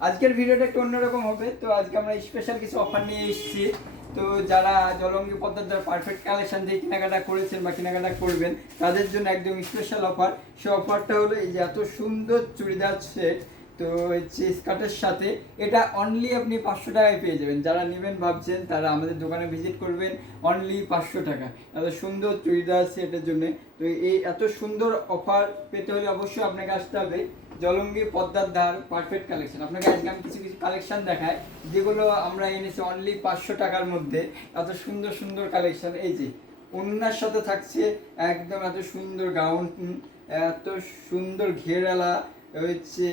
আজকের ভিডিওটা একটু অন্যরকম হবে। তো আজকে আমরা স্পেশাল কিছু অফার নিয়ে এসেছি। তো যারা জলঙ্গি পদ্মার দ্বারা পারফেক্ট কালেকশন দিয়ে কেনাকাটা করেছেন বা কেনাকাটা করবেন তাদের জন্য একদম স্পেশাল অফার। সেই অফারটা হলো এই যে এত সুন্দর চুড়িদার সেট। তো হচ্ছে স্কার্টের সাথে এটা অনলি আপনি 500 টাকায় পেয়ে যাবেন। যারা নেবেন ভাবছেন তারা আমাদের দোকানে ভিজিট করবেন, অনলি 500 টাকা এত সুন্দর চুড়িদার সেটের জন্য। তো এই এত সুন্দর অফার পেতে হলে অবশ্যই আপনাকে আসতে হবে জলঙ্গি পদ্মার ধার পারফেক্ট কালেকশন। আপনাকে আজকে আমি কিছু কিছু কালেকশন দেখাই যেগুলো আমরা এনেছি অনলি 500 টাকার মধ্যে। এত সুন্দর সুন্দর কালেকশন। এই যে ওড়নার সাথে থাকছে একদম এত সুন্দর গাউন, এত সুন্দর ঘেরালা হচ্ছে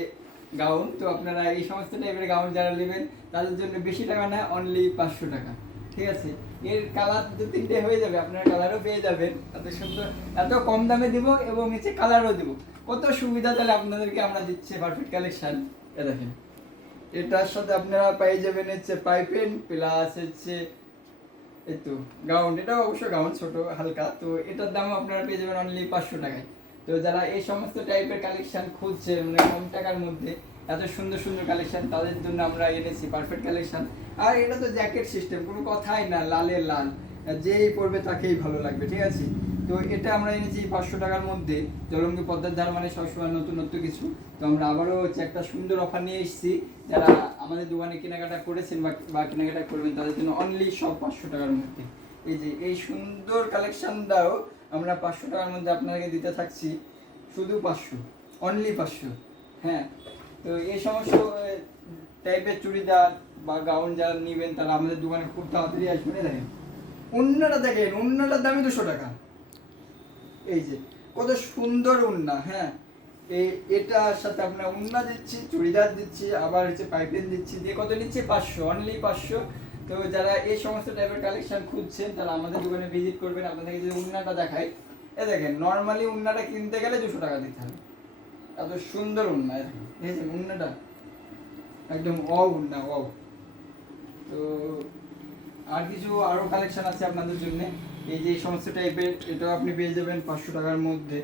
গাউন। তো আপনারা এই সমস্ত টাইপের গাউন যারা নেবেন তাদের জন্য বেশি টাকা না, অনলি 500 টাকা। ঠিক আছে, এর কালার 2-3টে হয়ে যাবে, আপনারা কালারও পেয়ে যাবেন। এত সুন্দর, এত কম দামে দিব এবং নিচে কালারও দিব। কত সুবিধা তাহলে আপনাদেরকে আমরা দিচ্ছি পারফেক্ট কালেকশন। এ দেখেন, এটার সাথে আপনারা পেয়ে যাবেন হচ্ছে পাইপেন প্লাস হচ্ছে এই তো গাউন। এটা অবশ্য গাউন ছোট হালকা। তো এটার দাম আপনারা পেয়ে যাবেন অনলি 500 টাকায়। তো যারা এই সমস্ত টাইপের কালেকশন খুঁজছে মানে কম টাকার মধ্যে এত সুন্দর সুন্দর কালেকশন, তাদের জন্য আমরা এনেছি পারফেক্ট কালেকশন। আর এটা তো জ্যাকেট সিস্টেম, কোনো কথাই না, লালের লাল, যেই পরবে তাকেই ভালো লাগবে। ঠিক আছে, তো এটা আমরা এনেছি 500 টাকার মধ্যে। জলঙ্গি পদ্মার ধার মানে সবসময় নতুনত্ব কিছু। তো আমরা আবারও হচ্ছে একটা সুন্দর অফার নিয়ে এসেছি। যারা আমাদের দোকানে কেনাকাটা করেছেন বা কেনাকাটা করবেন তাদের জন্য অনলি সব 500 টাকার মধ্যে। এই যে এই সুন্দর কালেকশনটাও আমরা 500 টাকার মধ্যে আপনাদেরকে দিতে থাকছি, শুধু 500, অনলি 500। হ্যাঁ, তো এই সমস্ত টাইপের চুড়িদার বা গাউন যারা নেবেন তারা আমাদের দোকানে খুব তাড়াতাড়ি আসবেন। দেখেন উন্নাটা, দেখেন উন্নাটার দামই 200 টাকা। এই যে কত সুন্দর উন্না। হ্যাঁ, এটার সাথে আপনার উন্না দিচ্ছি, চুড়িদার দিচ্ছি, আবার হচ্ছে পাইপেন দিচ্ছি, দিয়ে কত নিচ্ছে 500, অনলি 500। তো যারা এই সমস্ত টাইপের কালেকশন খুঁজছেন তারা আমাদের দোকানে ভিজিট করবেন। আপনাদেরকে যদি উন্নাটা দেখাই, এ দেখেন নর্মালি উন্নাটা কিনতে গেলে 200 টাকা দিতে হবে। এত সুন্দর উন্না, দেখেছেন উন্নাটা একদম উন্না তো আর কিছু আরো কালেকশন আছে আপনাদের জন্য। এই যে সমস্ত টাইপের এটাও আপনি পেয়ে যাবেন 500 টাকার মধ্যে।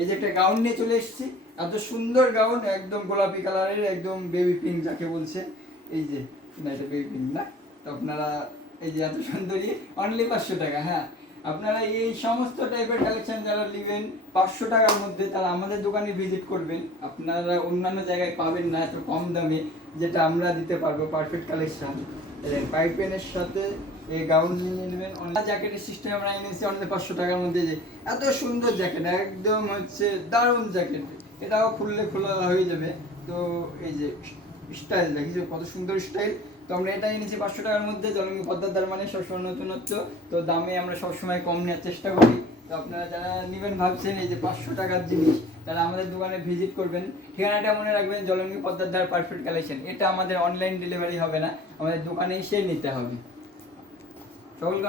এই যে একটা গাউন নিয়ে চলে এসেছি, এত সুন্দর গাউন, একদম গোলাপি কালারের, একদম বেবি পিঙ্ক যাকে বলছে। এই যে না, এটা বেবি পিঙ্ক না। তো আপনারা এই যে এত সুন্দরী, অনলি 500 টাকা। হ্যাঁ, আপনারা এই সমস্ত টাইপের কালেকশন যারা নেবেন 500 টাকার মধ্যে তারা আমাদের দোকানে ভিজিট করবেন। আপনারা অন্যান্য জায়গায় পাবেন না এত কম দামে যেটা আমরা দিতে পারবো পারফেক্ট কালেকশন। পাইপেনের সাথে এই গাউন নিয়ে নেবেন। অন্য জ্যাকেটের সিস্টেম আমরা এনেছি অনলি 500 টাকার মধ্যে। যে এত সুন্দর জ্যাকেট, একদম হচ্ছে দারুণ জ্যাকেট, এটাও খুললে খোলা হয়ে যাবে। তো এই যে স্টাইল দেখিস কত সুন্দর স্টাইল। তো আমরা এটা এনেছি 500 টাকার মধ্যে। জলঙ্গি পদ্মার ধার মানে সবসময় নতুনত্ব, তো দামে আমরা সবসময় কম নেওয়ার চেষ্টা করি। তো আপনারা যারা নেবেন ভাবছেন এই যে 500 টাকার জিনিস, তারা আমাদের দোকানে ভিজিট করবেন। ঠিকানাটা মনে রাখবেন, জলঙ্গি পদ্মার ধার পারফেক্ট কালেকশন। এটা আমাদের অনলাইন ডেলিভারি হবে না, আমাদের দোকানে এসে নিতে হবে। সকলকে